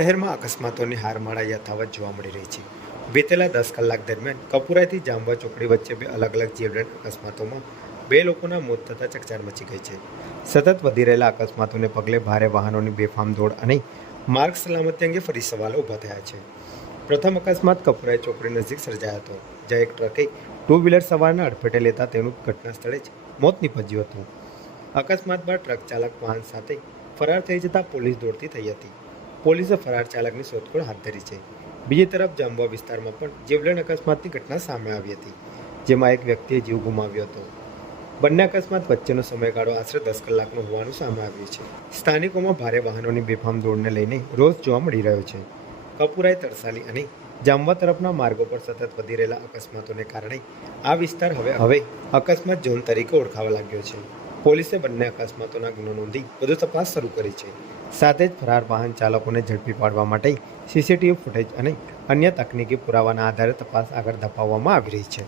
શહેરમાં અકસ્માતોની હારમાળા યથાવત જોવા મળી રહી છે। વિતેલા 10 કલાક દરમિયાન કપુરાથી જાંબુઆ ચોકડી વચ્ચે બે અલગ અલગ જીવલેણ અકસ્માતોમાં બે લોકોના મોત થતાં ચકચાર મચી ગઈ છે। સતત વધી રહેલા અકસ્માતોને પગલે ભારે વાહનોની બેફામ દોડ અને માર્ગ સલામતી અંગે ફરી સવાલો ઊભા થયા છે। પ્રથમ અકસ્માત કપુરાઈ ચોકડી નજીક સર્જાયો હતો, જ્યાં એક ટ્રકે ટુ વ્હીલર સવારને અડફેટે લેતા તેનું ઘટના સ્થળે જ મોત નીપજ્યું હતું। અકસ્માત બાદ ટ્રક ચાલક વાહન સાથે ફરાર થઈ જતા પોલીસ દોડતી થઈ હતી। પોલીસે ફરાર ચાલકની શોધખોળ હાથ ધરી છે। બીજી તરફ જાંબુઆ વિસ્તારમાં પણ જીવલેણ અકસ્માતની ઘટના સામે આવી હતી, જેમાં એક વ્યક્તિએ જીવ ગુમાવ્યો હતો। બંને અકસ્માત વચ્ચેનો સમયગાળો આશરે 10 કલાકનો હોવાનું સામે આવ્યું છે। સ્થાનિકોમાં ભારે વાહનોની બેફામ દોડને લઈને રોષ જોવા મળી રહ્યો છે। કપુરાઈ, તરસાલી અને જાંબુઆ તરફના માર્ગો પર સતત વધી રહેલા અકસ્માતોને કારણે આ વિસ્તાર હવે અકસ્માત ઝોન તરીકે ઓળખાવા લાગ્યો છે। પોલીસે બંને અકસ્માતોના ગુનો નોંધી વધુ તપાસ શરૂ કરી છે। સાથે જ ફરાર વાહન ચાલકોને ઝડપી પાડવા માટે સીસીટીવી ફૂટેજ અને અન્ય તકનીકી પુરાવાના આધારે તપાસ આગળ ધપાવવામાં આવી રહી છે।